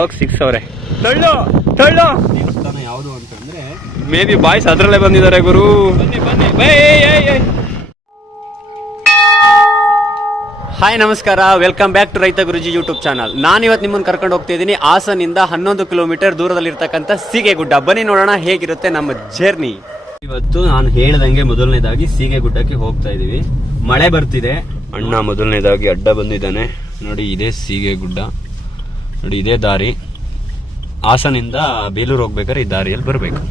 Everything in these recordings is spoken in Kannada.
ಹೋಗಿ ಸಿಕ್ಸ್ ಅವ್ರೆ ತಳ್ಳು ತಳ್ಳು. ದೇವಸ್ಥಾನ ಯಾವುದು ಅಂತಂದ್ರೆ ಮೇ ಬಿ ಬಾಯ್ಸ್ ಅದ್ರಲ್ಲೇ ಬಂದಿದ್ದಾರೆ ಗುರು. ಬನ್ನಿ ಬನ್ನಿ ಹಾಯ್ ನಮಸ್ಕಾರ. ವೆಲ್ಕಮ್ ಬ್ಯಾಕ್ ಟು ರೈತ ಗುರುಜಿ ಯೂಟ್ಯೂಬ್ ಚಾನಲ್ ನಾನು ಇವತ್ತು ನಿಮ್ಮನ್ನು ಕರ್ಕೊಂಡು ಹೋಗ್ತಾ ಇದ್ದೀನಿ ಹಾಸನಿಂದ ಹನ್ನೊಂದು ಕಿಲೋಮೀಟರ್ ದೂರದಲ್ಲಿರ್ತಕ್ಕಂಥ ಸೀಗೆಗುಡ್ಡ. ಬನ್ನಿ ನೋಡೋಣ ಹೇಗಿರುತ್ತೆ ನಮ್ಮ ಜರ್ನಿ ಇವತ್ತು ನಾನು ಹೇಳ್ದಂಗೆ ಮೊದಲನೇದಾಗಿ ಸೀಗೆಗುಡ್ಡಕ್ಕೆ ಹೋಗ್ತಾ ಇದೀವಿ. ಮಳೆ ಬರ್ತಿದೆ. ಅಣ್ಣ ಮೊದಲನೇದಾಗಿ ಅಡ್ಡ ಬಂದಿದ್ದಾನೆ. ನೋಡಿ ಇದೇ ಸೀಗೆಗುಡ್ಡ. ನೋಡಿ ಇದೇ ದಾರಿ. ಹಾಸನಿಂದ ಬೇಲೂರು ಹೋಗ್ಬೇಕಾದ್ರೆ ಈ ದಾರಿಯಲ್ಲಿ ಬರಬೇಕು.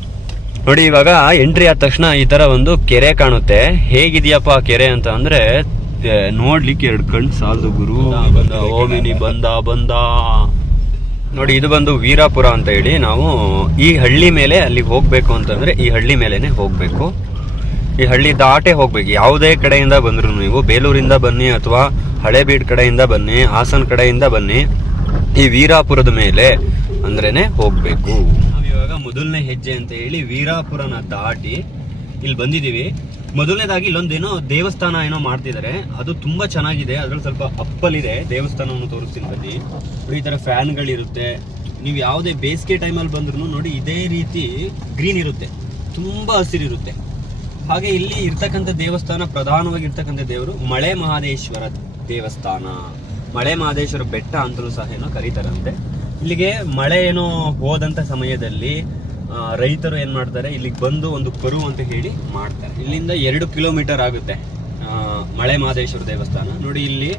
ನೋಡಿ ಇವಾಗ ಎಂಟ್ರಿ ಆದ ತಕ್ಷಣ ಈ ತರ ಒಂದು ಕೆರೆ ಕಾಣುತ್ತೆ. ಹೇಗಿದೆಯಪ್ಪ ಆ ಕೆರೆ ಅಂತ ಅಂದ್ರೆ ನೋಡ್ಲಿಕ್ಕೆ ಎರಡು ಕಣ್ಣು ಸಾಲದು ಗುರು. ಓಮಿನಿ ಬಂದ ಬಂದ. ನೋಡಿ ಇದು ಬಂದು ವೀರಾಪುರ ಅಂತ ಹೇಳಿ ನಾವು ಈ ಹಳ್ಳಿ ಮೇಲೆ ಅಲ್ಲಿಗೆ ಹೋಗ್ಬೇಕು ಅಂತಂದ್ರೆ ಈ ಹಳ್ಳಿ ಮೇಲೆನೆ ಹೋಗ್ಬೇಕು. ಈ ಹಳ್ಳಿ ದಾಟೆ ಹೋಗ್ಬೇಕು. ಯಾವುದೇ ಕಡೆಯಿಂದ ಬಂದ್ರು ನೀವು. ಬೇಲೂರಿಂದ ಬನ್ನಿ ಅಥವಾ ಹಳೇಬೀಡ್ ಕಡೆಯಿಂದ ಬನ್ನಿ ಹಾಸನ ಕಡೆಯಿಂದ ಬನ್ನಿ. ಈ ವೀರಾಪುರದ ಮೇಲೆ ಅಂದ್ರೇನೆ ಹೋಗ್ಬೇಕು. ಇವಾಗ ಮೊದಲನೇ ಹೆಜ್ಜೆ ಅಂತ ಹೇಳಿ ವೀರಾಪುರನ ದಾಟಿ ಇಲ್ಲಿ ಬಂದಿದೀವಿ ಮೊದಲನೇದಾಗಿ ಇಲ್ಲೊಂದೇನೋ ದೇವಸ್ಥಾನ ಏನೋ ಮಾಡ್ತಿದ್ದಾರೆ ಅದು ತುಂಬಾ ಚೆನ್ನಾಗಿದೆ. ಅದ್ರಲ್ಲಿ ಸ್ವಲ್ಪ ಅಪ್ಪಲಿದೆ. ದೇವಸ್ಥಾನವನ್ನು ತೋರಿಸ್ತೀನಿ ಬನ್ನಿ. ಈ ತರ ಫ್ಯಾನ್ಗಳಿರುತ್ತೆ. ನೀವು ಯಾವುದೇ ಬೇಸಿಗೆ ಟೈಮಲ್ಲಿ ಬಂದ್ರು ನೋಡಿ, ಇದೇ ರೀತಿ ಗ್ರೀನ್ ಇರುತ್ತೆ. ತುಂಬಾ ಹಸಿರಿರುತ್ತೆ. ಹಾಗೆ ಇಲ್ಲಿ ಇರ್ತಕ್ಕಂಥ ದೇವಸ್ಥಾನ ಪ್ರಧಾನವಾಗಿ ಇರ್ತಕ್ಕಂಥ ದೇವರು ಮಳೆ ಮಹಾದೇಶ್ವರ ದೇವಸ್ಥಾನ. ಮಳೆ ಮಹದೇಶ್ವರ ಬೆಟ್ಟ ಅಂತಲೂ ಸಹ ಏನೋ ಕರೀತಾರಂತೆ. ಇಲ್ಲಿಗೆ ಮಳೆ ಏನೋ ಹೋದಂತ ಸಮಯದಲ್ಲಿ ರೈತರು ಏನ್ ಮಾಡ್ತಾರೆ, ಇಲ್ಲಿಗೆ ಬಂದು ಒಂದು ಕರು ಅಂತ ಹೇಳಿ ಮಾಡ್ತಾರೆ. ಇಲ್ಲಿಂದ ಎರಡು ಕಿಲೋಮೀಟರ್ ಆಗುತ್ತೆ ಮಳೆ ಮಹದೇಶ್ವರ ದೇವಸ್ಥಾನ. ನೋಡಿ ಇಲ್ಲಿ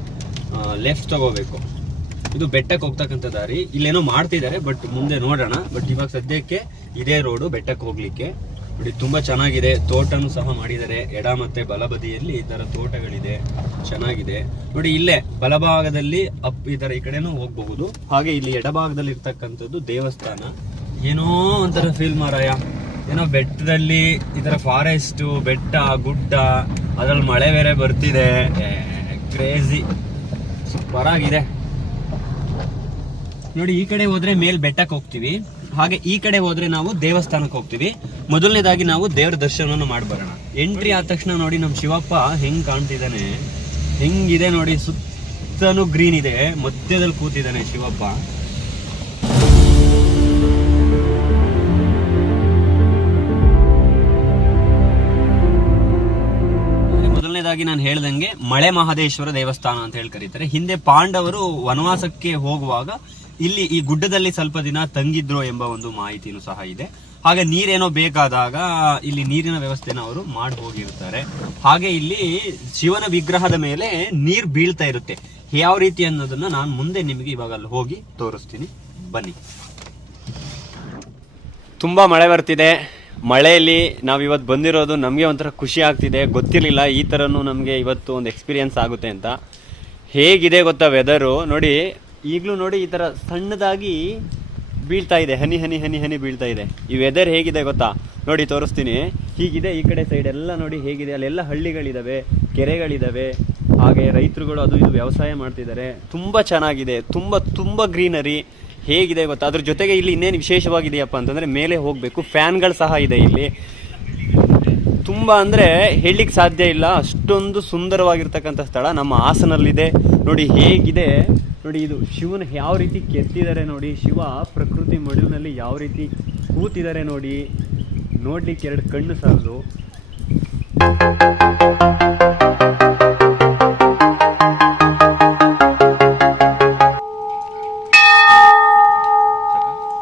ಲೆಫ್ಟ್ ತಗೋಬೇಕು. ಇದು ಬೆಟ್ಟಕ್ಕೆ ಹೋಗ್ತಕ್ಕಂಥ ದಾರಿ. ಇಲ್ಲೇನೋ ಮಾಡ್ತಿದ್ದಾರೆ, ಬಟ್ ಮುಂದೆ ನೋಡೋಣ. ಬಟ್ ಇವಾಗ ಸದ್ಯಕ್ಕೆ ಇದೇ ರೋಡು ಬೆಟ್ಟಕ್ಕೆ ಹೋಗ್ಲಿಕ್ಕೆ. ನೋಡಿ, ತುಂಬಾ ಚೆನ್ನಾಗಿದೆ. ತೋಟನು ಸಹ ಮಾಡಿದ್ದಾರೆ. ಎಡ ಮತ್ತೆ ಬಲಬದಿಯಲ್ಲಿ ಈ ತರ ತೋಟಗಳಿದೆ. ಚೆನ್ನಾಗಿದೆ. ನೋಡಿ, ಇಲ್ಲೇ ಬಲಭಾಗದಲ್ಲಿ ಅಪ್ ಈ ತರ ಈ ಕಡೆನೂ ಹೋಗಬಹುದು. ಹಾಗೆ ಇಲ್ಲಿ ಎಡಭಾಗದಲ್ಲಿ ಇರ್ತಕ್ಕಂಥದ್ದು ದೇವಸ್ಥಾನ. ಏನೋ ಒಂಥರ ಫೀಲ್ ಮಾರಾಯ. ಏನೋ ಬೆಟ್ಟದಲ್ಲಿ ಈ ತರ ಫಾರೆಸ್ಟ್ ಬೆಟ್ಟ, ಗುಡ್ಡ, ಅದ್ರಲ್ಲಿ ಮಳೆ ಬೇರೆ ಬರ್ತಿದೆ. ಕ್ರೇಜಿ ಸೂಪರ್ ಆಗಿದೆ ನೋಡಿ, ಈ ಕಡೆ ಹೋದ್ರೆ ಮೇಲ್ ಬೆಟ್ಟಕ್ಕೆ ಹೋಗ್ತೀವಿ. ಹಾಗೆ ಈ ಕಡೆ ಹೋದ್ರೆ ನಾವು ದೇವಸ್ಥಾನಕ್ಕೆ ಹೋಗ್ತೀವಿ. ಮೊದಲನೇದಾಗಿ ನಾವು ದೇವರ ದರ್ಶನವನ್ನು ಮಾಡಿ ಬರೋಣ. ಎಂಟ್ರಿ ಆದ ತಕ್ಷಣ ನೋಡಿ ನಮ್ಮ ಶಿವಪ್ಪ ಹೆಂಗ್ ಕಾಣ್ತಿದ್ದಾನೆ. ಹೆಂಗಿದೆ ನೋಡಿ ಸುತ್ತಲೂ ಗ್ರೀನ್ ಇದೆ. ಮಧ್ಯದಲ್ಲಿ ಕೂತಿದ್ದಾನೆ ಶಿವಪ್ಪ. ಮೊದಲನೇದಾಗಿ ನಾನು ಹೇಳ್ದಂಗೆ ಮಳೆ ಮಹದೇಶ್ವರ ದೇವಸ್ಥಾನ ಅಂತ ಹೇಳಿ ಕರೀತಾರೆ. ಹಿಂದೆ ಪಾಂಡವರು ವನವಾಸಕ್ಕೆ ಹೋಗುವಾಗ ಇಲ್ಲಿ ಈ ಗುಡ್ಡದಲ್ಲಿ ಸ್ವಲ್ಪ ದಿನ ತಂಗಿದ್ರು ಎಂಬ ಒಂದು ಮಾಹಿತಿನೂ ಸಹ ಇದೆ. ಹಾಗೆ ನೀರೇನೋ ಬೇಕಾದಾಗ ಇಲ್ಲಿ ನೀರಿನ ವ್ಯವಸ್ಥೆನ ಅವರು ಮಾಡಿ ಹೋಗಿರ್ತಾರೆ ಹಾಗೆ ಇಲ್ಲಿ ಶಿವನ ವಿಗ್ರಹದ ಮೇಲೆ ನೀರ್ ಬೀಳ್ತಾ ಇರುತ್ತೆ. ಯಾವ ರೀತಿ ಅನ್ನೋದನ್ನ ನಾನು ಮುಂದೆ ನಿಮಗೆ ಇವಾಗ ಅಲ್ಲಿ ಹೋಗಿ ತೋರಿಸ್ತೀನಿ. ಬನ್ನಿ. ತುಂಬಾ ಮಳೆ ಬರ್ತಿದೆ. ಮಳೆಯಲ್ಲಿ ನಾವು ಇವತ್ತು ಬಂದಿರೋದು ನಮಗೆ ಒಂಥರ ಖುಷಿ ಆಗ್ತಿದೆ. ಗೊತ್ತಿರಲಿಲ್ಲ ಈ ಥರನೂ ನಮಗೆ ಇವತ್ತು ಒಂದು ಎಕ್ಸ್ಪೀರಿಯನ್ಸ್ ಆಗುತ್ತೆ ಅಂತ. ಹೇಗಿದೆ ಗೊತ್ತಾ ವೆದರು ನೋಡಿ ಈಗಲೂ ನೋಡಿ ಈ ಥರ ಸಣ್ಣದಾಗಿ ಬೀಳ್ತಾ ಇದೆ. ಹನಿ ಹನಿ ಹನಿ ಹನಿ ಬೀಳ್ತಾ ಇದೆ. ಈ ವೆದರ್ ಹೇಗಿದೆ ಗೊತ್ತಾ? ನೋಡಿ ತೋರಿಸ್ತೀನಿ. ಹೀಗಿದೆ ಈ ಕಡೆ ಸೈಡ್ ಎಲ್ಲ ನೋಡಿ ಹೇಗಿದೆ. ಅಲ್ಲೆಲ್ಲ ಹಳ್ಳಿಗಳಿದ್ದಾವೆ ಕೆರೆಗಳಿದ್ದಾವೆ ಹಾಗೆ ರೈತರುಗಳು ಅದು ಇದು ವ್ಯವಸಾಯ ಮಾಡ್ತಿದ್ದಾರೆ. ತುಂಬ ಚೆನ್ನಾಗಿದೆ. ತುಂಬ ತುಂಬ ಗ್ರೀನರಿ ಹೇಗಿದೆ ಗೊತ್ತಾ? ಅದ್ರ ಜೊತೆಗೆ ಇಲ್ಲಿ ಇನ್ನೇನು ವಿಶೇಷವಾಗಿದೆಯಪ್ಪ ಅಂತಂದರೆ ಮೇಲೆ ಹೋಗಬೇಕು. ಫ್ಯಾನ್ಗಳು ಸಹ ಇದೆ ಇಲ್ಲಿ. ತುಂಬ ಅಂದರೆ ಹೇಳಲಿಕ್ಕೆ ಸಾಧ್ಯ ಇಲ್ಲ. ಅಷ್ಟೊಂದು ಸುಂದರವಾಗಿರ್ತಕ್ಕಂಥ ಸ್ಥಳ. ನಮ್ಮ ಹಾಸನಲ್ಲಿದೆ. ನೋಡಿ ಹೇಗಿದೆ. ನೋಡಿ, ಇದು ಶಿವನ ಯಾವ ರೀತಿ ಕೆತ್ತಿದ್ದಾರೆ ನೋಡಿ, ಶಿವ ಪ್ರಕೃತಿ ಮಡಿಲಿನಲ್ಲಿ ಯಾವ ರೀತಿ ಕೂತಿದ್ದಾರೆ ನೋಡಿ, ನೋಡ್ಲಿಕ್ಕೆ ಎರಡು ಕಣ್ಣು ಸಾಲದು.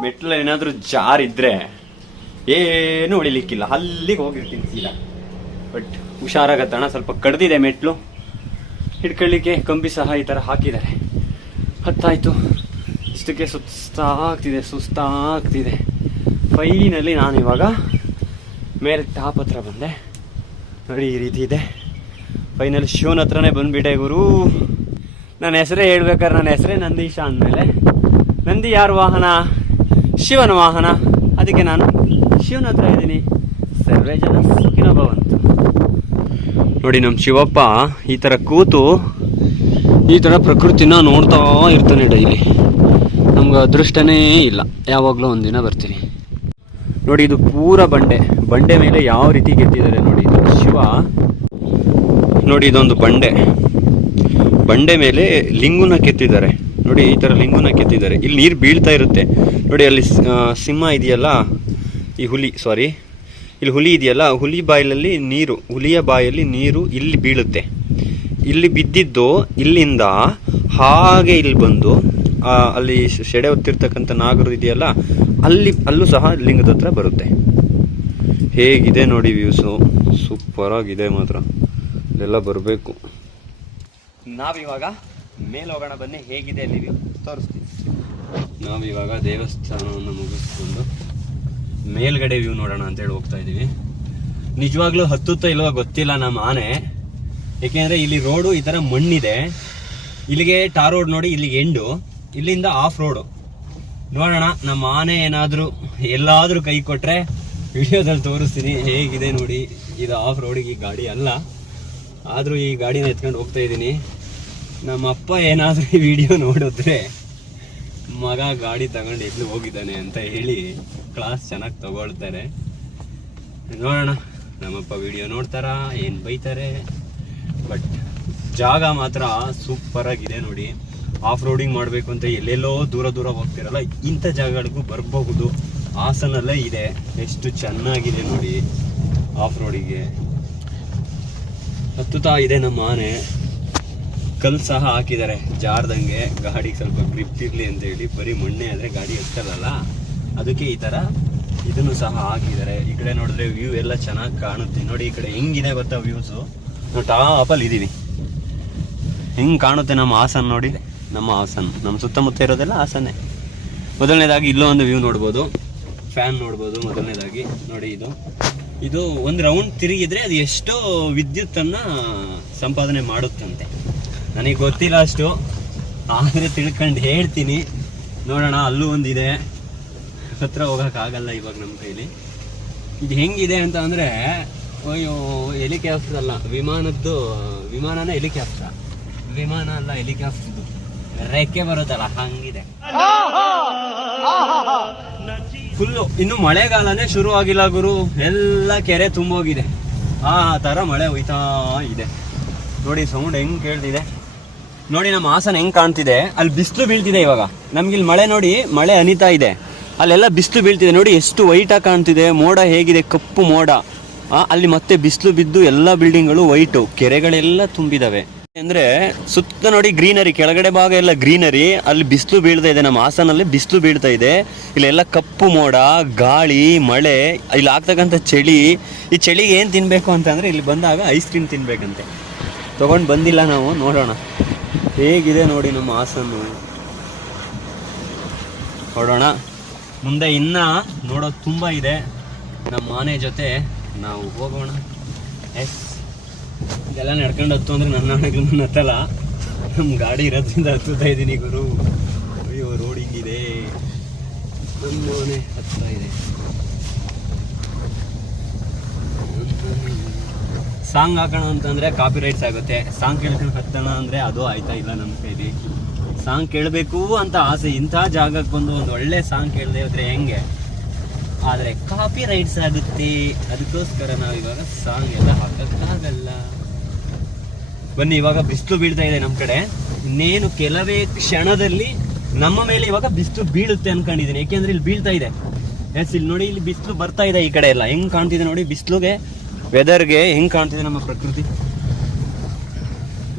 ಮೆಟ್ಲ ಏನಾದರೂ ಜಾರಿದ್ರೆ ಏನು ಉಳಿಲಿಕ್ಕಿಲ್ಲ ಅಲ್ಲಿಗೆ ಹೋಗಿರ್ತೀನಿ ಸೀದಾ. ಬಟ್ ಹುಷಾರಾಗತ್ತಣ ಸ್ವಲ್ಪ ಕಡ್ದಿದೆ ಮೆಟ್ಲು. ಹಿಡ್ಕೊಳ್ಳಿಕ್ಕೆ, ಕಂಬಿ ಸಹ ಈ ಥರ ಹಾಕಿದ್ದಾರೆ. ಹತ್ತಾಯ್ತು. ಇಷ್ಟಕ್ಕೆ ಸುಸ್ತಾಗ್ತಿದೆ ಸುಸ್ತಾಗ್ತಿದೆ. ಫೈನಲಿ ನಾನು ಇವಾಗ ಮೇಲೆ ಟಾಪ್ ಹತ್ರ ಬಂದೆ. ನೋಡಿ, ಈ ರೀತಿ ಇದೆ. ಫೈನಲ್ ಶಿವನ ಹತ್ರನೇ ಬಂದುಬಿಟ್ಟೆ ಗುರು. ನನ್ನ ಹೆಸರೇ ಹೇಳ್ಬೇಕಾದ್ರೆ ನನ್ನ ಹೆಸರೇ ನಂದೀಶ ಅಂದಮೇಲೆ, ನಂದಿ ಯಾರ ವಾಹನ? ಶಿವನ ವಾಹನ. ಅದಕ್ಕೆ ನಾನು ಶಿವನ ಹತ್ರ ಇದ್ದೀನಿ. ಸರ್ವೇ ಜನ ಸುಖಿನ ಭವಂತು. ನೋಡಿ, ನಮ್ಮ ಶಿವಪ್ಪ ಈ ಥರ ಕೂತು ಈ ಥರ ಪ್ರಕೃತಿನ ನೋಡ್ತಾ ಇರ್ತಾನೆ ಡೈಲಿ ನಮ್ಗೆ ಅದೃಷ್ಟನೇ ಇಲ್ಲ. ಯಾವಾಗಲೂ ಒಂದಿನ ಬರ್ತೀನಿ. ನೋಡಿ, ಇದು ಪೂರ ಬಂಡೆ. ಬಂಡೆ ಮೇಲೆ ಯಾವ ರೀತಿ ಗೆದ್ದಿದ್ದಾರೆ ನೋಡಿ. ಇದು ಶಿವ. ನೋಡಿ, ಇದೊಂದು ಬಂಡೆ. ಬಂಡೆ ಮೇಲೆ ಲಿಂಗುನ ಕೆತ್ತಿದ್ದಾರೆ. ನೋಡಿ, ಈ ತರ ಲಿಂಗುನ ಕೆತ್ತಿದ್ದಾರೆ. ಇಲ್ಲಿ ನೀರು ಬೀಳ್ತಾ ಇರುತ್ತೆ. ನೋಡಿ, ಅಲ್ಲಿ ಸಿಂಹ ಇದೆಯಲ್ಲ? ಈ ಹುಲಿ ಸಾರಿ ಇಲ್ಲಿ ಹುಲಿ ಇದೆಯಲ್ಲ? ಹುಲಿ ಬಾಯಲ್ಲಿ ನೀರು. ಹುಲಿಯ ಬಾಯಲ್ಲಿ ನೀರು ಇಲ್ಲಿ ಬೀಳುತ್ತೆ. ಇಲ್ಲಿ ಬಿದ್ದಿದ್ದು ಇಲ್ಲಿಂದ ಹಾಗೆ ಇಲ್ಲಿ ಬಂದು ಅಲ್ಲಿ ಸೆಡೆ ಹೊತ್ತಿರ್ತಕ್ಕಂಥ ನಾಗರು ಇದೆಯಲ್ಲ, ಅಲ್ಲಿ, ಅಲ್ಲೂ ಸಹ ಲಿಂಗದ ಹತ್ರ ಬರುತ್ತೆ. ಹೇಗಿದೆ ನೋಡಿ ವ್ಯೂಸು ಸೂಪರ್ ಆಗಿದೆ ಮಾತ್ರ. ಇಲ್ಲೆಲ್ಲ ಬರಬೇಕು. ನಾವಿವಾಗ ಮೇಲೆ ಹೋಗೋಣ, ಬನ್ನಿ. ಹೇಗಿದೆ ಅಲ್ಲಿ ವ್ಯೂ ತೋರಿಸ್ತೀವಿ ನಾವಿವಾಗ ದೇವಸ್ಥಾನವನ್ನು ಮುಗಿಸ್ಕೊಂಡು ಮೇಲ್ಗಡೆ ವ್ಯೂ ನೋಡೋಣ ಅಂತೇಳಿ ಹೋಗ್ತಾ ಇದ್ದೀವಿ. ನಿಜವಾಗ್ಲೂ ಹತ್ತುತ್ತಾ ಇಲ್ವೋ ಗೊತ್ತಿಲ್ಲ ನಮ್ಮ ಆನೆ. ಏಕೆಂದ್ರೆ ಇಲ್ಲಿ ರೋಡು ಈ ತರ ಮಣ್ಣಿದೆ. ಇಲ್ಲಿಗೆ ಟಾರ್ ರೋಡ್ ನೋಡಿ ಇಲ್ಲಿಗೆ ಎಂಡು ಇಲ್ಲಿಂದ ಆಫ್ ರೋಡು ನೋಡೋಣ, ನಮ್ಮ ಆನೆ ಏನಾದರೂ ಎಲ್ಲಾದರೂ ಕೈ ಕೊಟ್ರೆ ವಿಡಿಯೋದಲ್ಲಿ ತೋರಿಸ್ತೀನಿ ಹೇಗಿದೆ ನೋಡಿ. ಇದು ಆಫ್ ರೋಡಿಗೆ ಈ ಗಾಡಿ ಅಲ್ಲ. ಆದರೂ ಈ ಗಾಡಿನ ಎತ್ಕೊಂಡು ಹೋಗ್ತಾ ಇದ್ದೀನಿ. ನಮ್ಮ ಅಪ್ಪ ಏನಾದರೂ ಈ ವಿಡಿಯೋ ನೋಡಿದ್ರೆ ಮಗ ಗಾಡಿ ತಗೊಂಡು ಎಲ್ಲಿ ಹೋಗಿದ್ದಾನೆ ಅಂತ ಹೇಳಿ ಕ್ಲಾಸ್ ಚೆನ್ನಾಗಿ ತಗೊಳ್ತಾರೆ. ನೋಡೋಣ ನಮ್ಮಪ್ಪ ವಿಡಿಯೋ ನೋಡ್ತಾರಾ, ಏನು ಬೈತಾರೆ. ಬಟ್ ಜಾಗ ಮಾತ್ರ ಸೂಪರ್ ಆಗಿದೆ ನೋಡಿ. ಆಫ್ ರೋಡಿಂಗ್ ಮಾಡಬೇಕು ಅಂತ ಎಲ್ಲೆಲ್ಲೋ ದೂರ ದೂರ ಹೋಗ್ತಿರಲ್ಲ, ಇಂಥ ಜಾಗಗಳಿಗೂ ಬರಬಹುದು. ಹಾಸನಲ್ಲೇ ಇದೆ, ಎಷ್ಟು ಚೆನ್ನಾಗಿದೆ ನೋಡಿ ಆಫ್ ರೋಡಿಗೆ ಹತ್ತುತ್ತಾ ಇದೆ ನಮ್ಮ ಆನೆ. ಕಲ್ಲು ಸಹ ಹಾಕಿದ್ದಾರೆ, ಜಾರ್ದಂಗೆ. ಗಾಡಿಗೆ ಸ್ವಲ್ಪ ಗ್ರಿಪ್ ಇರಲಿ ಅಂತ ಹೇಳಿ. ಬರೀ ಮಣ್ಣೆ ಆದರೆ ಗಾಡಿ ಎತ್ತಲ್ಲ ಅದಕ್ಕೆ ಈ ಥರ ಇದನ್ನು ಸಹ ಹಾಕಿದ್ದಾರೆ. ಈ ಕಡೆ ನೋಡಿದ್ರೆ ವ್ಯೂ ಎಲ್ಲ ಚೆನ್ನಾಗಿ ಕಾಣುತ್ತೆ. ನೋಡಿ ಈ ಕಡೆ ಹೆಂಗಿದೆ ಗೊತ್ತಾ ವ್ಯೂಸು ಟಾಪಲ್ಲಿ ಇದ್ದೀವಿ ಹೆಂಗೆ ಕಾಣುತ್ತೆ ನಮ್ಮ ಹಾಸನ ನೋಡಿ? ನಮ್ಮ ಹಾಸನ. ನಮ್ಮ ಸುತ್ತಮುತ್ತ ಇರೋದೆಲ್ಲ ಹಾಸನೇ. ಮೊದಲನೇದಾಗಿ ಇಲ್ಲೋ ಒಂದು ವ್ಯೂ ನೋಡ್ಬೋದು. ಫ್ಯಾನ್ ನೋಡ್ಬೋದು ಮೊದಲನೇದಾಗಿ. ನೋಡಿ ಇದು. ಇದು ಒಂದು ರೌಂಡ್ ತಿರುಗಿದ್ರೆ ಅದು ಎಷ್ಟೋ ವಿದ್ಯುತ್ತನ್ನು ಸಂಪಾದನೆ ಮಾಡುತ್ತಂತೆ. ನನಗೆ ಗೊತ್ತಿಲ್ಲ ಅಷ್ಟು. ಆದರೆ ತಿಳ್ಕೊಂಡು ಹೇಳ್ತೀನಿ. ನೋಡೋಣ, ಅಲ್ಲೂ ಒಂದಿದೆ. ಹತ್ರ ಹೋಗೋಕ್ಕಾಗಲ್ಲ ಇವಾಗ ನಮ್ಮ ಕೈಲಿ. ಇದು ಹೆಂಗಿದೆ ಅಂತ ಅಂದರೆ ಅಯ್ಯೋ ಹೆಲಿಕಾಪ್ಟರ್ ಅಲ್ಲ ವಿಮಾನದ್ದು, ವಿಮಾನನ ಹೆಲಿಕಾಪ್ಟರ್ ವಿಮಾನ ಅಲ್ಲ ಹೆಲಿಕಾಪ್ಟರ್ ರೆಕ್ಕೆ ಬರುತ್ತಲ್ಲ, ಹಂಗಿದೆ. ಫುಲ್ಲು ಇನ್ನು ಮಳೆಗಾಲನೇ ಶುರು ಆಗಿಲ್ಲ ಗುರು. ಎಲ್ಲ ಕೆರೆ ತುಂಬೋಗಿದೆ. ಆ ಥರ ಮಳೆ ಹೋಯ್ತಾ ಇದೆ. ನೋಡಿ ಸೌಂಡ್ ಹೆಂಗ್ ಕೇಳ್ತಿದೆ. ನೋಡಿ, ನಮ್ಮ ಹಾಸನ ಹೆಂಗ್ ಕಾಣ್ತಿದೆ. ಅಲ್ಲಿ ಬಿಸಿಲು ಬೀಳ್ತಿದೆ ಇವಾಗ. ನಮ್ಗಿಲ್ಲಿ ಮಳೆ ನೋಡಿ, ಮಳೆ ಅನಿತಾ ಇದೆ. ಅಲ್ಲೆಲ್ಲ ಬಿಸಿಲು ಬೀಳ್ತಿದೆ. ನೋಡಿ, ಎಷ್ಟು ವೈಟಾಗಿ ಕಾಣ್ತಿದೆ. ಮೋಡ ಹೇಗಿದೆ, ಕಪ್ಪು ಮೋಡ. ಅಲ್ಲಿ ಮತ್ತೆ ಬಿಸಿಲು ಬಿದ್ದು ಎಲ್ಲ ಬಿಲ್ಡಿಂಗ್ಗಳು ವೈಟು ಕೆರೆಗಳೆಲ್ಲ ತುಂಬಿದಾವೆ. ಅಂದ್ರೆ ಸುತ್ತ ನೋಡಿ ಗ್ರೀನರಿ ಕೆಳಗಡೆ ಭಾಗ ಎಲ್ಲ ಗ್ರೀನರಿ ಅಲ್ಲಿ ಬಿಸಿಲು ಬೀಳ್ತಾ ಇದೆ, ನಮ್ಮ ಹಾಸನಲ್ಲಿ ಬಿಸಿಲು ಬೀಳ್ತಾ ಇದೆ. ಇಲ್ಲೆಲ್ಲ ಕಪ್ಪು ಮೋಡ, ಗಾಳಿ, ಮಳೆ, ಇಲ್ಲಿ ಆಗ್ತಕ್ಕಂಥ ಚಳಿ. ಈ ಚಳಿಗೆ ಏನು ತಿನ್ಬೇಕು ಅಂತಂದ್ರೆ ಇಲ್ಲಿ ಬಂದಾಗ ಐಸ್ ಕ್ರೀಮ್ ತಿನ್ಬೇಕಂತೆ. ತೊಗೊಂಡು ಬಂದಿಲ್ಲ ನಾವು, ನೋಡೋಣ. ಹೇಗಿದೆ ನೋಡಿ ನಮ್ಮ ಹಾಸನ್ನು. ನೋಡೋಣ. ಮುಂದೆ ಇನ್ನ ನೋಡೋದು ತುಂಬ ಇದೆ. ನಮ್ಮ ಮನೆ ಜೊತೆ ನಾವು ಹೋಗೋಣ. ಎಸ್. ಇದೆಲ್ಲ ನಡ್ಕೊಂಡು ಹತ್ತು ಅಂದ್ರೆ ನನ್ನ ಹಣಗಳು ನನ್ನ ಹತ್ತಲ್ಲ ನಮ್ಮ ಗಾಡಿ ಇರೋದ್ರಿಂದ ಹತ್ತುತ್ತಾ ಇದ್ದೀನಿ ಗುರು. ಅಯ್ಯೋ ರೋಡ್ ಹಿಂಗಿದೆ. ನಮ್ಮ ಮನೆ ಹತ್ತಾ ಇದೆ. ಸಾಂಗ್ ಹಾಕೋಣ ಅಂತಂದರೆ ಕಾಪಿ ರೈಟ್ಸ್ ಆಗುತ್ತೆ. ಸಾಂಗ್ ಕೇಳ್ಕೊಂಡು ಹತ್ತೋಣ ಅಂದ್ರೆ ಅದು ಆಯ್ತಾ ಇಲ್ಲ ನಮ್ಮ ಕೈಲಿ. ಸಾಂಗ್ ಕೇಳಬೇಕು ಅಂತ ಆಸೆ ಇಂಥ ಜಾಗಕ್ಕೆ ಬಂದು ಒಂದು ಒಳ್ಳೆ ಸಾಂಗ್ ಕೇಳದೆ ಹೋದರೆ ಹೆಂಗೆ? ಆದರೆ ಕಾಪಿ ರೈಟ್ಸ್ ಆಗುತ್ತೆ. ಅದಕ್ಕೋಸ್ಕರ ನಾವು ಇವಾಗ ಸಾಂಗ್ ಎಲ್ಲ ಹಾಕಕ್ಕಾಗಲ್ಲ. ಬನ್ನಿ, ಇವಾಗ ಬಿಸಿಲು ಬೀಳ್ತಾ ಇದೆ ನಮ್ಮ ಕಡೆ. ಇನ್ನೇನು ಕೆಲವೇ ಕ್ಷಣದಲ್ಲಿ ನಮ್ಮ ಮೇಲೆ ಇವಾಗ ಬಿಸಿಲು ಬೀಳುತ್ತೆ ಅನ್ಕೊಂಡಿದ್ದೀನಿ. ಯಾಕೆಂದ್ರೆ ಇಲ್ಲಿ ಬೀಳ್ತಾ ಇದೆ. ಎಸ್ ಇಲ್ಲಿ ನೋಡಿ, ಇಲ್ಲಿ ಬಿಸಿಲು ಬರ್ತಾ ಇದೆ ಈ ಕಡೆ ಎಲ್ಲ. ಹೆಂಗ್ ಕಾಣ್ತಿದೆ ನೋಡಿ, ಬಿಸಿಲುಗೆ ವೆದರ್ಗೆ ಹೆಂಗ್ ಕಾಣ್ತಿದೆ ನಮ್ಮ ಪ್ರಕೃತಿ.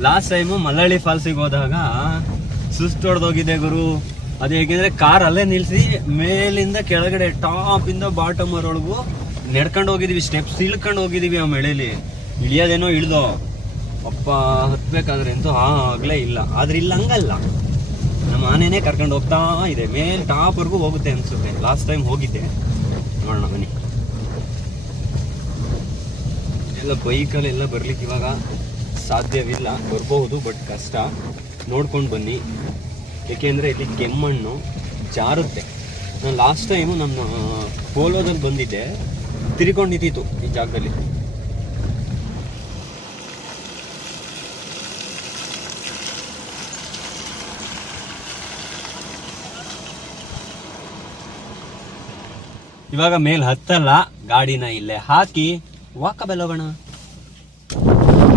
ಲಾಸ್ಟ್ ಟೈಮು ಮಲ್ಲಳ್ಳಿ ಫಾಲ್ಸಿಗೆ ಹೋದಾಗ ಸುಸ್ತು ಹೊಡೆದೋಗಿದೆ ಗುರು. ಅದು ಹೇಗೆಂದ್ರೆ ಕಾರ್ ಅಲ್ಲೇ ನಿಲ್ಸಿ ಮೇಲಿಂದ ಕೆಳಗಡೆ, ಟಾಪ್ ಇಂದ ಬಾಟಮ್ ಅರೊಳಗು ನಡ್ಕೊಂಡು ಹೋಗಿದೀವಿ, ಸ್ಟೆಪ್ಸ್ ಇಳ್ಕೊಂಡು ಹೋಗಿದೀವಿ ಆ ಮಳೆಯಲ್ಲಿ ಇಳಿಯೋದೇನೋ ಇಳ್ದೋ. ಅಪ್ಪ, ಹತ್ಬೇಕಾದ್ರೆ ಅಂತೂ ಆಗ್ಲೇ ಇಲ್ಲ. ಆದ್ರೆ ಇಲ್ಲ ಹಂಗಲ್ಲ. ನಮ್ಮ ಆನೆನೇ ಕರ್ಕೊಂಡು ಹೋಗ್ತಾ ಇದೆ. ಮೇಲ್ ಟಾಪ್ವರೆಗೂ ಹೋಗುತ್ತೆ ಅನ್ಸುತ್ತೆ. ಲಾಸ್ಟ್ ಟೈಮ್ ಹೋಗಿದ್ದೆ. ನೋಡೋಣ, ಬನ್ನಿ. ಎಲ್ಲ ಬೈಕಲ್ಲಿ ಎಲ್ಲ ಬರ್ಲಿಕ್ಕೆ ಇವಾಗ ಸಾಧ್ಯವಿಲ್ಲ. ಬರ್ಬಹುದು, ಬಟ್ ಕಷ್ಟ. ನೋಡ್ಕೊಂಡು ಬನ್ನಿ. ಏಕೆಂದರೆ ಇಲ್ಲಿ ಕೆಮ್ಮಣ್ಣು ಜಾರುತ್ತೆ. ನಾನು ಲಾಸ್ಟ್ ಟೈಮು ನಮ್ಮ ಪೋಲೋದಲ್ಲಿ ಬಂದಿದ್ದೆ ತಿರ್ಕೊಂಡು ನಿಂತಿತ್ತು ಈ ಜಾಗದಲ್ಲಿ. ಇವಾಗ ಮೇಲ್ ಹತ್ತಲ್ಲ, ಗಾಡಿನ ಇಲ್ಲೇ ಹಾಕಿ ವಾಕಬೆಲ್ ಹೋಗೋಣ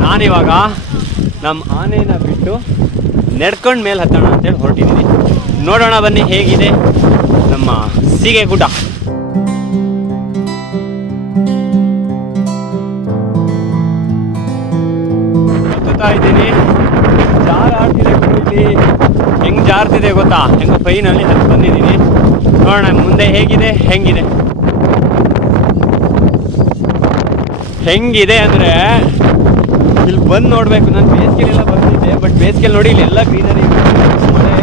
ನಾನಿವಾಗ ನಮ್ಮ ಆನೆನ ಬಿಟ್ಟು ನಡ್ಕೊಂಡ್ ಮೇಲೆ ಹತ್ತೋಣ ಅಂತೇಳಿ ಹೊರಟಿದ್ದೀನಿ ನೋಡೋಣ ಬನ್ನಿ ಹೇಗಿದೆ ನಮ್ಮ ಸೀಗೆ ಗುಡ್ಡ ಇದ್ದೀನಿ. ಜಾರ್ ಆಡ್ತಿದೆ ಗುರು ಇಲ್ಲಿ. ಹೆಂಗ್ ಜಾರ್ತಿದೆ ಗೊತ್ತಾ? ಹೆಂಗ ಫೈನಲ್ಲಿ ಹತ್ತು ಬಂದಿದ್ದೀನಿ. ನೋಡೋಣ ಮುಂದೆ ಹೇಗಿದೆ, ಹೆಂಗಿದೆ? ಹೆಂಗಿದೆ ಅಂದ್ರೆ ಇಲ್ಲಿ ಬಂದು ನೋಡ್ಬೇಕು. ನಾನು ಬೇಸಿಗೆಲೆಲ್ಲ ಬಟ್ ಬೇಸಿಗೆ ನೋಡಿ ಇಲ್ಲಿ ಎಲ್ಲ ಗ್ರೀನರಿ ಮಳೆ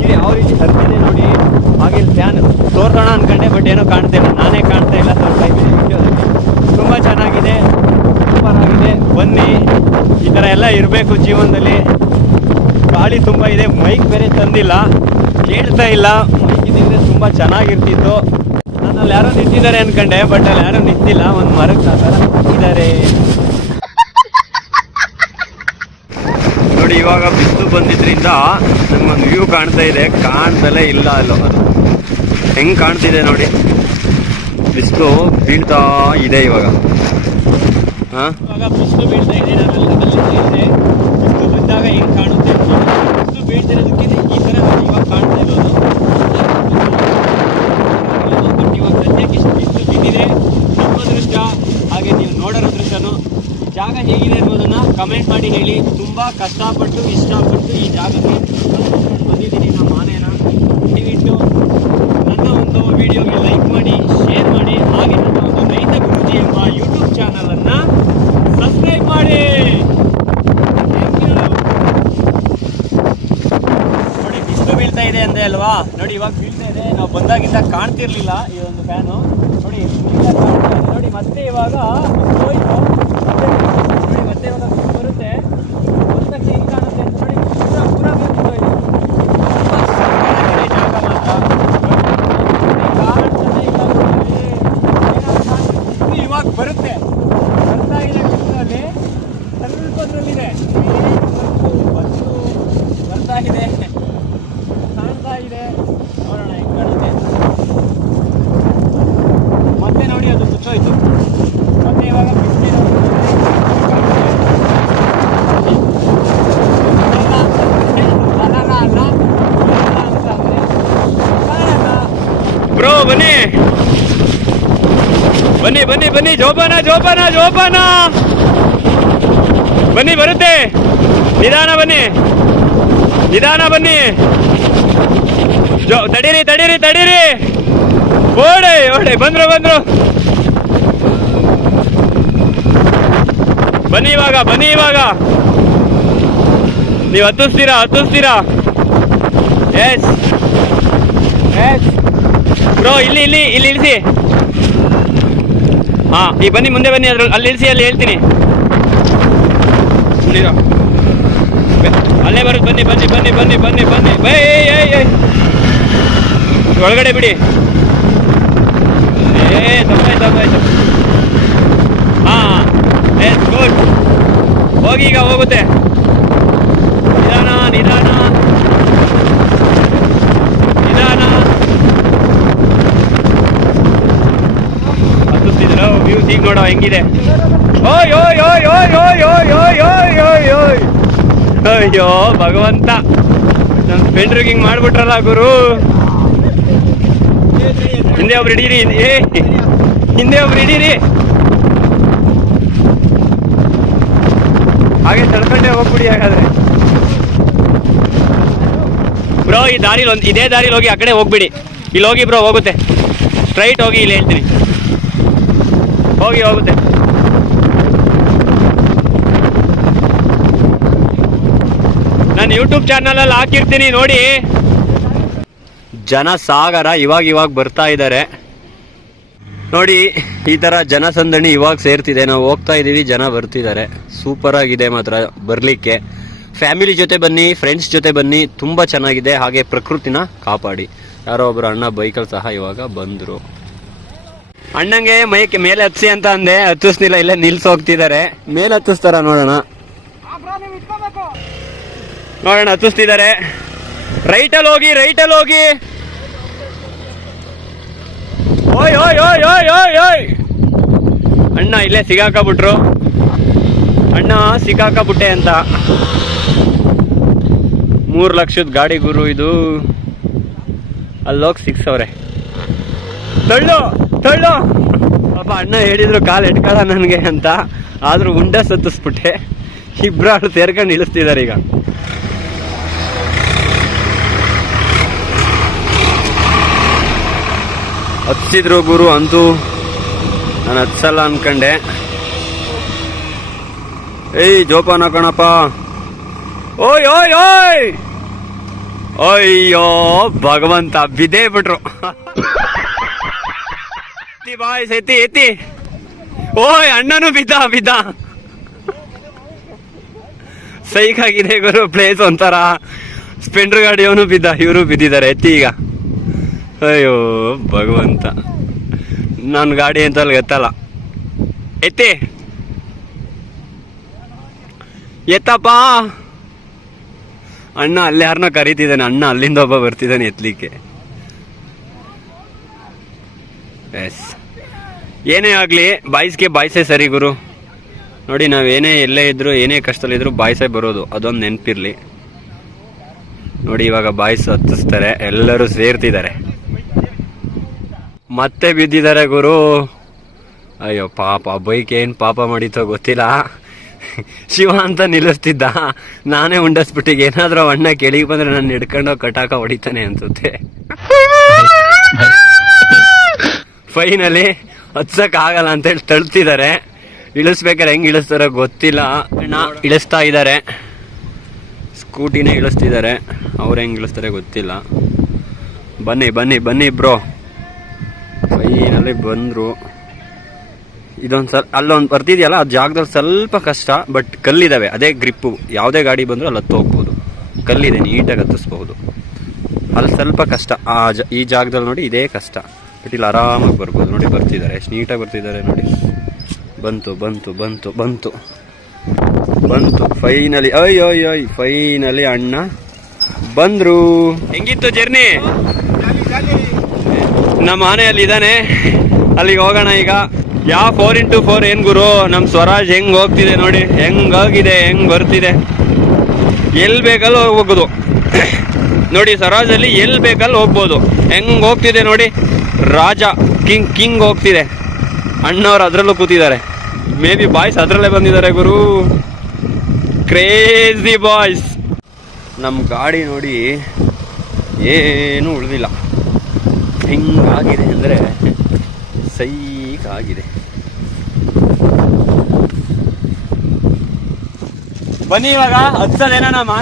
ಇಲ್ಲಿ ಯಾವ ರೀತಿ ಹರಿದಿದೆ ನೋಡಿ, ಹಾಗೆ ಇಲ್ಲಿ ಫ್ಯಾನ್ ತೋರ್ಸೋಣ ಅನ್ಕೊಂಡೆ ಬಟ್ ಏನೋ ಕಾಣ್ತಾ ಇಲ್ಲ. ನಾನೇ ಕಾಣ್ತಾ ಇಲ್ಲ ತೋರ್ತಾ ಇದ್ದೀನಿ ವಿಡಿಯೋದಲ್ಲಿ ತುಂಬ ಚೆನ್ನಾಗಿದೆ ಸೂಪರ್ ಆಗಿದೆ. ಬನ್ನಿ, ಈ ಥರ ಎಲ್ಲ ಇರಬೇಕು ಜೀವನದಲ್ಲಿ. ಗಾಳಿ ತುಂಬ ಇದೆ ಮೈಕ್ ಬೇರೆ ತಂದಿಲ್ಲ. ಕೇಳ್ತಾ ಇಲ್ಲ. ಮೈಕ್ ಇದ್ದಿದ್ರೆ ತುಂಬ ಚೆನ್ನಾಗಿರ್ತಿತ್ತು. ನನ್ನಲ್ಲಿ ಯಾರೋ ನಿಂತಿದ್ದಾರೆ ಅನ್ಕೊಂಡೆ ಬಟ್ ಅಲ್ಲಿ ಯಾರೂ ನಿಂತಿಲ್ಲ. ಒಂದು ಮರಕ್ಕೆ ಆ ಥರ ಹಾಕಿದ್ದಾರೆ ನೋಡಿ, ಇವಾಗ ಬಿಸಿಲು ಬಂದಿದ್ರಿಂದ ನಮ್ಗೊಂದು ವ್ಯೂ ಕಾಣ್ತಾ ಇದೆ. ಕಾಣ್ತಲೇ ಇಲ್ಲ ಅಲ್ಲೋ. ಹೆಂಗ್ ಕಾಣ್ತಿದೆ ನೋಡಿ. ಬಿಸಿಲು ಬೀಳ್ತಾ ಇದೆ ಇವಾಗ. ಹಾ? ಬಿಸಿಲು ಬೀಳ್ತಾ ಇದೆ ಬಿಸಿಲು ಬಂದಾಗ ಹೆಂಗ್ ಕಾಣುತ್ತೆ ಬಿಸಿಲು ಬೀಳ್ತಿರೋದಕ್ಕಿಂತ ಈ ಥರ ಇವಾಗ ಕಾಣ್ತಾ ಇರೋದು. ಬಟ್ ಇವಾಗ ಸದ್ಯಕ್ಕೆ ಇಷ್ಟು ಬಿಸಿಲು ಬಿದ್ದಿದೆ. ನಿಮ್ಮ ಅದೃಷ್ಟ ಹಾಗೆ ನೀವು ನೋಡೋರ ಅದೃಷ್ಟನು ಜಾಗ ಹೇಗಿದೆ ಅನ್ನೋದನ್ನ ಕಮೆಂಟ್ ಮಾಡಿ ಹೇಳಿ. ತುಂಬಾ ಕಷ್ಟಪಟ್ಟು, ಇಷ್ಟಪಟ್ಟು ಈ ಜಾಗಕ್ಕೆ ಬಂದಿದ್ದೀನಿ ನಮ್ಮ ಆನೆನ ದಯವಿಟ್ಟು ನನ್ನ ಒಂದು ವಿಡಿಯೋಗೆ ಲೈಕ್ ಮಾಡಿ ಶೇರ್ ಮಾಡಿ, ಹಾಗೆ ನನ್ನ ಒಂದು ರೈತ ಗುರುಜಿ ಎಂಬ ಯೂಟ್ಯೂಬ್ ಚಾನಲ್ ಅನ್ನ ಸಬ್ಸ್ಕ್ರೈಬ್ ಮಾಡಿ. ನೋಡಿ, ಬಿಸಿಲು ಬೀಳ್ತಾ ಇದೆ ಅಂದೆ ಅಲ್ವಾ? ನೋಡಿ, ಇವಾಗ ಬೀಳ್ತಾ ಇದೆ. ನಾವು ಬಂದಾಗಿಂದ ಕಾಣ್ತಿರ್ಲಿಲ್ಲ ಈ ಒಂದು ಫ್ಯಾನು ನೋಡಿ ನೋಡಿ, ಮತ್ತೆ ಇವಾಗ ಹೋಯ್ತು 待ってろよ。ಬನ್ನಿ ಬನ್ನಿ, ಜೋಪಾನ ಜೋಪಾನ ಜೋಪಾನ. ಬನ್ನಿ, ಬರುತ್ತೆ. ನಿಧಾನ ಬನ್ನಿ. ನಿಧಾನ ಬನ್ನಿ. ಜೋ, ತಡೀರಿ ತಡೀರಿ ತಡೀರಿ. ಓಡೆ ಓಡೆ, ಬಂದ್ರು ಬಂದ್ರು. ಬನ್ನಿ ಇವಾಗ ಬನ್ನಿ ಇವಾಗ. ನೀವು ಹತ್ತಿಸ್ತೀರಾ ಹತ್ತಿಸ್ತೀರಾ? ಎಸ್ ಎಸ್ ಬ್ರೋ ಇಲ್ಲಿ ಇಲ್ಲಿ ಇಲ್ಲಿ ಇಳಿಸಿ. ಹಾ, ಈ ಬನ್ನಿ, ಮುಂದೆ ಬನ್ನಿ, ಅದ್ರಲ್ಲಿ, ಅಲ್ಲಿ ಇಳಿಸಿ, ಅಲ್ಲಿ ಹೇಳ್ತೀನಿ. ಅಲ್ಲೇ ಬರುತ್ತೆ ಬನ್ನಿ ಬನ್ನಿ ಬನ್ನಿ ಬನ್ನಿ ಬನ್ನಿ ಬನ್ನಿ. ಬೈ ಒಳಗಡೆ ಬಿಡಿ. ಏ ಹಾಂ ಗುಡ್ ಹೋಗಿ ಈಗ ಹೋಗುತ್ತೆ ನಿಧಾನ ನಿಧಾನ ನಿಧಾನ ಹತ್ತಿಸ್ತಿದ್ರು ಈಗ ನೋಡೋ, ಹೆಂಗಿದೆ? ಓಯ್ ಓಯ್ ಓಯ್ ಓಯ್ ಓಯ್ ಓಯ್ ಓಯ್ ಓಯ್ ಓಯ್ ಓಯ್. ಅಯ್ಯೋ, ಭಗವಂತ. ನಮ್ಮ ಫ್ರೆಂಡ್ರಿಗೆ ಹಿಂಗೆ ಮಾಡ್ಬಿಟ್ರಲ್ಲ, ಗುರು. ಹಿಂದೆ ಒಬ್ರು ಹಿಡೀರಿ ಏ, ಹಿಂದೆ ಒಬ್ರು ಹಿಡೀರಿ. ಹಾಗೆ ತಡ್ಕೊಂಡೆ ಹೋಗ್ಬಿಡಿ ಹಾಗಾದ್ರೆ. ಬ್ರೋ, ಈ ದಾರಿಲಿ ಒಂದು ಇದೇ ದಾರಿಲಿ ಹೋಗಿ ಆ ಕಡೆ ಹೋಗ್ಬಿಡಿ. ಇಲ್ಲಿ ಹೋಗಿ ಬ್ರೋ, ಹೋಗುತ್ತೆ. ಸ್ಟ್ರೈಟ್ ಹೋಗಿ ಇಲ್ಲಿ ಹೇಳ್ತೀನಿ. ಹೋಗಿ ಹೋಗುತ್ತೆ. ನಾನು ಯೂಟ್ಯೂಬ್ ಚಾನಲಲ್ಲಿ ಹಾಕಿರ್ತೀನಿ, ನೋಡಿ. ಜನ ಸಾಗರ ಇವಾಗ ಇವಾಗ ಬರ್ತಾ ಇದ್ದಾರೆ ನೋಡಿ, ಈ ತರ ಜನಸಂದಣಿ ಇವಾಗ ಸೇರ್ತಿದೆ. ನಾವು ಹೋಗ್ತಾ ಇದೀವಿ ಜನ ಬರ್ತಿದ್ದಾರೆ. ಸೂಪರ್ ಆಗಿದೆ ಮಾತ್ರ ಬರ್ಲಿಕ್ಕೆ. ಫ್ಯಾಮಿಲಿ ಜೊತೆ ಬನ್ನಿ ಫ್ರೆಂಡ್ಸ್ ಜೊತೆ ಬನ್ನಿ, ತುಂಬಾ ಚೆನ್ನಾಗಿದೆ. ಹಾಗೆ ಪ್ರಕೃತಿನ ಕಾಪಾಡಿ. ಯಾರೋ ಒಬ್ರು ಅಣ್ಣ ಬೈಕಲ್ಲಿ ಸಹ ಇವಾಗ ಬಂದ್ರು. ಅಣ್ಣಂಗೆ ಮೈಕ್ ಮೇಲೆ ಹತ್ಸಿ ಅಂತ ಅಂದೆ ಹತ್ತಿಸ್ನಿಲ್ಲ ಇಲ್ಲ ನಿಲ್ಸ್ ಹೋಗ್ತಿದ್ದಾರೆ. ಮೇಲೆ ಹತ್ತಿಸ್ತಾರ ನೋಡೋಣ? ನೋಡೋಣ ಹತ್ತಿಸ್ತಿದ್ದಾರೆ. ರೈಟಲ್ಲಿ ಹೋಗಿ ರೈಟಲ್ಲಿ ಹೋಗಿ. ಓಯ್ ಓಯ್ ಓಯ್ ಓಯ್ ಓಯ್ ಓಯ್. ಅಣ್ಣ ಇಲ್ಲೇ ಸಿಗಾಕಬಿಟ್ರು. ಅಣ್ಣ ಸಿಗಾಕಬಿಟ್ಟೆ ಅಂತ. ಮೂರು ಲಕ್ಷದ ಗಾಡಿ ಗುರು ಇದು. ಅಲ್ಲೋಗಿ ಸಿಕ್ಸವ್ರೆ ತಳ್ಳು. ತಳ್ಳು ಪಾಪ ಅಣ್ಣ ಹೇಳಿದ್ರು ಕಾಲು ಎಟ್ಕಳ ನನಗೆ ಅಂತ. ಆದ್ರೂ ಉಂಡೆ ಸತ್ತಿಸ್ಬಿಟ್ಟೆ. ಇಬ್ರು ಆಳು ಸೇರ್ಕೊಂಡು ಇಳಿಸ್ತಿದ್ದಾರೆ ಈಗ. ಹತ್ಸಿದ್ರು ಗುರು ಅಂತೂ. ನಾನು ಹತ್ಸಲ್ಲ ಅನ್ಕಂಡೆ. ಏಯ್, ಜೋಪಾನ ಕಣಪ್ಪ. ಓಯ್ ಓಯ್ ಓಯ್. ಅಯ್ಯೋ, ಭಗವಂತ ಬಿದ್ದೇ ಬಿಟ್ರು. ಎತ್ತಿ ಬಾಯ್ಸ್, ಎತ್ತಿ ಎತ್ತಿ. ಓಯ್, ಅಣ್ಣನು ಬಿದ್ದ ಬಿದ್ದ. ಸೈಕ್ ಆಗಿದೆ ಗುರು ಪ್ಲೇಸ್ ಒಂಥರ. ಸ್ಪೆಂಡರ್ ಗಾಡಿಯವನು ಬಿದ್ದ, ಇವರು ಬಿದ್ದಿದ್ದಾರೆ, ಎತ್ತಿ ಈಗ. ಅಯ್ಯೋ, ಭಗವಂತ. ನನ್ನ ಗಾಡಿ ಅಂತ ಅಲ್ಲಿ ಎತ್ತಲ್ಲ. ಎತ್ತಿ. ಎತ್ತಪ್ಪ. ಅಣ್ಣ ಅಲ್ಲಿ ಯಾರನ್ನ ಕರೀತಿದ್ದಾನೆ, ಅಣ್ಣ ಅಲ್ಲಿಂದ ಒಬ್ಬ ಬರ್ತಿದ್ದಾನೆ ಎತ್ತಲಿಕ್ಕೆ ಎಸ್ ಏನೇ ಆಗಲಿ ಬಾಯ್ಸ್ಗೆ ಬಾಯ್ಸೇ ಸರಿ ಗುರು. ನೋಡಿ ನಾವೇನೇ ಎಲ್ಲೇ ಇದ್ರು ಏನೇ ಕಷ್ಟದಲ್ಲಿದ್ರು ಬಾಯ್ಸೇ ಬರೋದು. ಅದೊಂದು ನೆನಪಿರ್ಲಿ. ನೋಡಿ ಇವಾಗ ಬಾಯ್ಸ್ ಹತ್ತಿಸ್ತಾರೆ. ಎಲ್ಲರೂ ಸೇರ್ತಿದ್ದಾರೆ. ಮತ್ತೆ ಬಿದ್ದಿದ್ದಾರೆ ಗುರು. ಅಯ್ಯೋ ಪಾಪ ಬೈಕ್ ಏನು ಪಾಪ ಮಾಡಿತೋ ಗೊತ್ತಿಲ್ಲ. ಶಿವ ಅಂತ ನಿಲ್ಲಿಸ್ತಿದ್ದ. ನಾನೇ ಉಂಡಸ್ಬಿಟ್ಟಿಗೆ. ಏನಾದರೂ ಅಣ್ಣ ಕೆಳಗೆ ಬಂದ್ರೆ ನಾನು ಹಿಡ್ಕೊಂಡೋಗಿ ಕಟಾಕ ಹೊಡಿತಾನೆ ಅನ್ಸುತ್ತೆ. ಫೈನಲಿ ಹತ್ಸಕ್ ಆಗಲ್ಲ ಅಂತೇಳಿ ತಳ್ತಿದ್ದಾರೆ. ಇಳಿಸ್ಬೇಕಾದ್ರೆ ಹೆಂಗ್ ಇಳಿಸ್ತಾರೋ ಗೊತ್ತಿಲ್ಲ. ಇಳಿಸ್ತಾ ಇದ್ದಾರೆ. ಸ್ಕೂಟಿನೇ ಇಳಿಸ್ತಿದ್ದಾರೆ. ಅವ್ರು ಹೆಂಗ್ ಇಳಿಸ್ತಾರೆ ಗೊತ್ತಿಲ್ಲ. ಬನ್ನಿ ಬನ್ನಿ ಬನ್ನಿ ಬ್ರೋ. ಫೈನಲ್ಲಿ ಬಂದರು. ಇದೊಂದು ಸಲ, ಅಲ್ಲೊಂದು ಬರ್ತಿದೆಯಲ್ಲ ಆ ಜಾಗದಲ್ಲಿ ಸ್ವಲ್ಪ ಕಷ್ಟ, ಬಟ್ ಕಲ್ಲಿದ್ದಾವೆ ಅದೇ ಗ್ರಿಪ್ಪು. ಯಾವುದೇ ಗಾಡಿ ಬಂದರೂ ಅಲ್ಲಿ ಹತ್ತೋಗ್ಬೋದು ಕಲ್ಲಿದೆ, ನೀಟಾಗಿ ಹತ್ತಿಸ್ಬೋದು ಅಲ್ಲಿ ಸ್ವಲ್ಪ ಕಷ್ಟ. ಆ ಈ ಜಾಗದಲ್ಲಿ ನೋಡಿ ಇದೇ ಕಷ್ಟ. ಬಟ್ ಇಲ್ಲಿ ಆರಾಮಾಗಿ ಬರ್ಬೋದು. ನೋಡಿ ಬರ್ತಿದ್ದಾರೆ. ಎಷ್ಟು ನೀಟಾಗಿ ಬರ್ತಿದ್ದಾರೆ ನೋಡಿ. ಬಂತು ಬಂತು ಬಂತು ಬಂತು. ಬಂತು. ಫೈನಲಿ ಅಯ್ಯೋ ಅಯ್ಯೋ ಫೈನಲಿ ಅಣ್ಣ ಬಂದ್ರು. ಹೆಂಗಿತ್ತು ಜರ್ನಿ ನಮ್ಮ ಮನೆಯಲ್ಲಿ ಇದ್ದಾನೆ. ಅಲ್ಲಿಗೆ ಹೋಗೋಣ ಈಗ. ಯಾವ ಫೋರ್ ಇಂಟು ಫೋರ್ ಏನು ಗುರು? ನಮ್ಮ ಸ್ವರಾಜ್ ಹೆಂಗ್ ಹೋಗ್ತಿದೆ ನೋಡಿ. ಹೆಂಗ್ ಹೋಗಿದೆ ಹೆಂಗ್ ಬರ್ತಿದೆ? ಎಲ್ಲಿ ಬೇಕಲ್ಲಿ ಹೋಗ್ಬೋದು. ನೋಡಿ ಸ್ವರಾಜಲ್ಲಿ ಎಲ್ಲಿ ಬೇಕಲ್ಲಿ ಹೋಗ್ಬೋದು. ಹೆಂಗ್ ಹೋಗ್ತಿದೆ ನೋಡಿ. ರಾಜ ಕಿಂಗ್ ಕಿಂಗ್ ಹೋಗ್ತಿದೆ. ಅಣ್ಣವ್ರು ಅದರಲ್ಲೂ ಕೂತಿದ್ದಾರೆ. ಮೇ ಬಿ ಬಾಯ್ಸ್ ಅದರಲ್ಲೇ ಬಂದಿದ್ದಾರೆ ಗುರು. ಕ್ರೇಜಿ ಬಾಯ್ಸ್ ನಮ್ಮ ಗಾಡಿ ನೋಡಿ ಏನೂ ಉಳಿದಿಲ್ಲ. ಹೆಂಗಾಗಿದೆ ಅಂದರೆ ಸೈಕ್ ಆಗಿದೆ. ಬನ್ನಿ ಇವಾಗ ಹತ್ಸದೇನ ನಮ್ಮ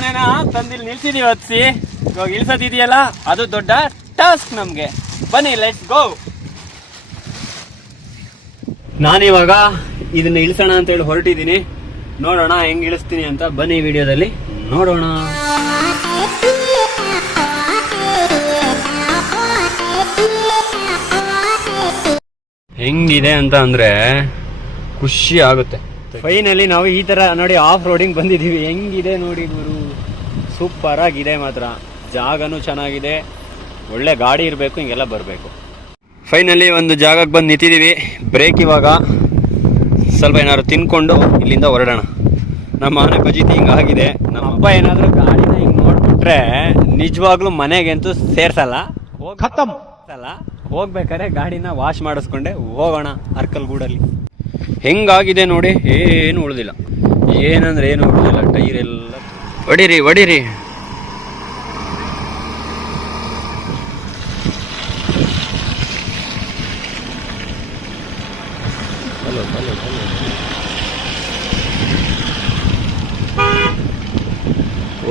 ತಂದಿಲ್ಲಿ ನಿಲ್ಸಿದೀವಿ ಹತ್ಸಿ. ಇವಾಗ ಇಳ್ಸೋದಿದೆಯಲ್ಲ, ಅದು ದೊಡ್ಡ ಟಾಸ್ಕ್ ನಮಗೆ. ಬನ್ನಿ ಲೆಟ್ಸ್ ಗೋ ನಾನಿವಾಗ ಇದನ್ನ ಇಳಿಸೋಣ ಅಂತ ಹೇಳಿ ಹೊರಟಿದ್ದೀನಿ. ನೋಡೋಣ ಹೆಂಗ್ ಇಳಿಸ್ತೀನಿ ಅಂತ ಬನ್ನಿ ವಿಡಿಯೋದಲ್ಲಿ. ನೋಡೋಣ. ಹೆಂಗಿದೆ ಅಂತ ಅಂದ್ರೆ ಖುಷಿ ಆಗುತ್ತೆ. ಫೈನಲಿ ನಾವು ಈ ತರ ನೋಡಿ ಆಫ್ ರೋಡಿಂಗ್ ಬಂದಿದೀವಿ ಹೆಂಗಿದೆ ನೋಡಿ ಗುರು? ಸೂಪರ್ ಆಗಿದೆ ಮಾತ್ರ. ಜಾಗನೂ ಚೆನ್ನಾಗಿದೆ. ಒಳ್ಳೆ ಗಾಡಿ ಇರಬೇಕು ಹಿಂಗೆಲ್ಲ ಬರಬೇಕು. ಫೈನಲಿ ಒಂದು ಜಾಗಕ್ಕೆ ಬಂದು ನಿಂತಿದ್ದೀವಿ. ಬ್ರೇಕ್ ಇವಾಗ. ಸ್ವಲ್ಪ ಏನಾದ್ರು ತಿನ್ಕೊಂಡು ಇಲ್ಲಿಂದ ಹೊರಡೋಣ. ನಮ್ಮ ಮನೆ ಪಜಿತಿ ಹಿಂಗಾಗಿದೆ ನಮ್ಮ ಅಪ್ಪ ಏನಾದರೂ ಗಾಡಿನ ಹಿಂಗೆ ನೋಡ್ಬಿಟ್ರೆ ನಿಜವಾಗ್ಲೂ ಮನೆಗಂತೂ ಸೇರ್ಸಲ್ಲ. ಹೋಗ್ಸಲ್ಲ ಹೋಗ್ಬೇಕಾದ್ರೆ ಗಾಡಿನ ವಾಶ್ ಮಾಡಿಸ್ಕೊಂಡೆ ಹೋಗೋಣ ಅರ್ಕಲ್ಗೂಡಲ್ಲಿ. ಹೆಂಗಾಗಿದೆ ನೋಡಿ ಏನು ಉಳಿದಿಲ್ಲ. ಏನಂದ್ರೆ ಏನು ಉಳಿದಿಲ್ಲ ಟೈರ್ ಎಲ್ಲ. ಹೊಡೀರಿ ಹೊಡಿರಿ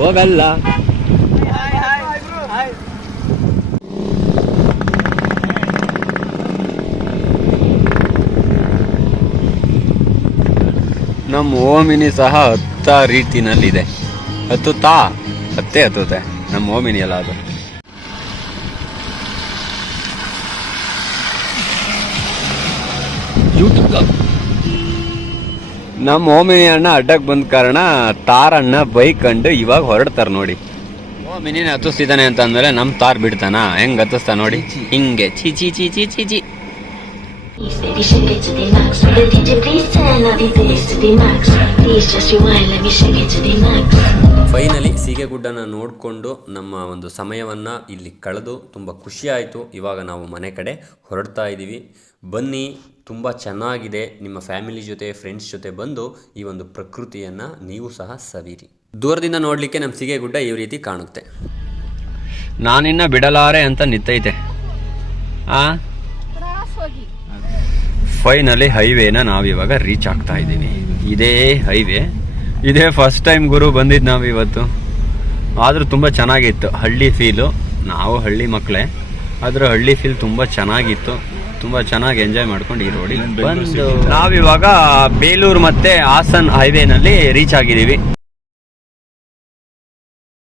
ಹೋಗಲ್ಲ. ನಮ್ಮ ಓಮಿನಿ ಸಹ ಹತ್ತ ರೀತಿನಲ್ಲಿದೆ. ಹತ್ತುತ್ತಾ? ಹತ್ತೆ ಹತ್ತುತ್ತೆ. ನಮ್ಮ ಓಮಿನಿ ಅಲ್ಲ ಅದು. ನಮ್ಮ ಓಮಿನಿ ಅಣ್ಣ ಅಡ್ಡಕ್ಕೆ ಬಂದ ಕಾರಣ ತಾರಣ್ಣ ಅಣ್ಣ ಬೈಕ್ ಕಂಡು ಇವಾಗ ಹೊರಡ್ತಾರೆ ನೋಡಿ. ಓಮಿನಿನ ಹತ್ತಿಸ್ತಿದ್ದಾನೆ ಅಂತ ಅಂದಮೇಲೆ ನಮ್ಮ ತಾರ್ ಬಿಡ್ತಾನ? ಹೆಂಗ್ ಹತ್ತಿಸ್ತಾ ನೋಡಿ? ಹಿಂಗೆ. ಚಿ ಚಿ ಚಿ ಚಿ ಚಿ ಚಿ ಫೈನಲಿ ಸೀಗೆ. ಫೈನಲಿ ಸೀಗೆಗುಡ್ಡನ ನೋಡಿಕೊಂಡು ನಮ್ಮ ಒಂದು ಸಮಯವನ್ನು ಇಲ್ಲಿ ಕಳೆದು ತುಂಬ ಖುಷಿ ಆಯಿತು. ಇವಾಗ ನಾವು ಮನೆ ಕಡೆ ಹೊರಡ್ತಾ ಇದ್ದೀವಿ ಬನ್ನಿ, ತುಂಬ ಚೆನ್ನಾಗಿದೆ. ನಿಮ್ಮ ಫ್ಯಾಮಿಲಿ ಜೊತೆ, ಫ್ರೆಂಡ್ಸ್ ಜೊತೆ ಬಂದು ಈ ಒಂದು ಪ್ರಕೃತಿಯನ್ನು ನೀವು ಸಹ ಸವಿರಿ. ದೂರದಿಂದ ನೋಡಲಿಕ್ಕೆ ನಮ್ಮ ಸಿಗೆಗುಡ್ಡ ಈ ರೀತಿ ಕಾಣುತ್ತೆ. ನಾನಿನ್ನ ಬಿಡಲಾರೆ ಅಂತ ನಿಂತೈತೆ. ಆ? ಫೈನಲಿ ಹೈವೇನ ನಾವಿವಾಗ ರೀಚ್ ಆಗ್ತಾ ಇದ್ದೀವಿ. ಇದೇ ಹೈವೇ ಇದೇ ಫಸ್ಟ್ ಟೈಮ್ ಗುರು ಬಂದಿದ್ದು ನಾವು ಇವತ್ತು ಆದರೂ ತುಂಬ ಚೆನ್ನಾಗಿತ್ತು. ಹಳ್ಳಿ ಫೀಲು ನಾವು ಹಳ್ಳಿ ಮಕ್ಕಳೇ ಆದರೂ ಹಳ್ಳಿ ಫೀಲ್ ತುಂಬ ಚೆನ್ನಾಗಿತ್ತು. ತುಂಬ ಚೆನ್ನಾಗಿ ಎಂಜಾಯ್ ಮಾಡ್ಕೊಂಡು ಈ ರೋಡಿ ಬಂದು ನಾವಿವಾಗ ಬೇಲೂರು ಮತ್ತೆ ಹಾಸನ್ ಹೈವೇನಲ್ಲಿ ರೀಚ್ ಆಗಿದ್ದೀವಿ.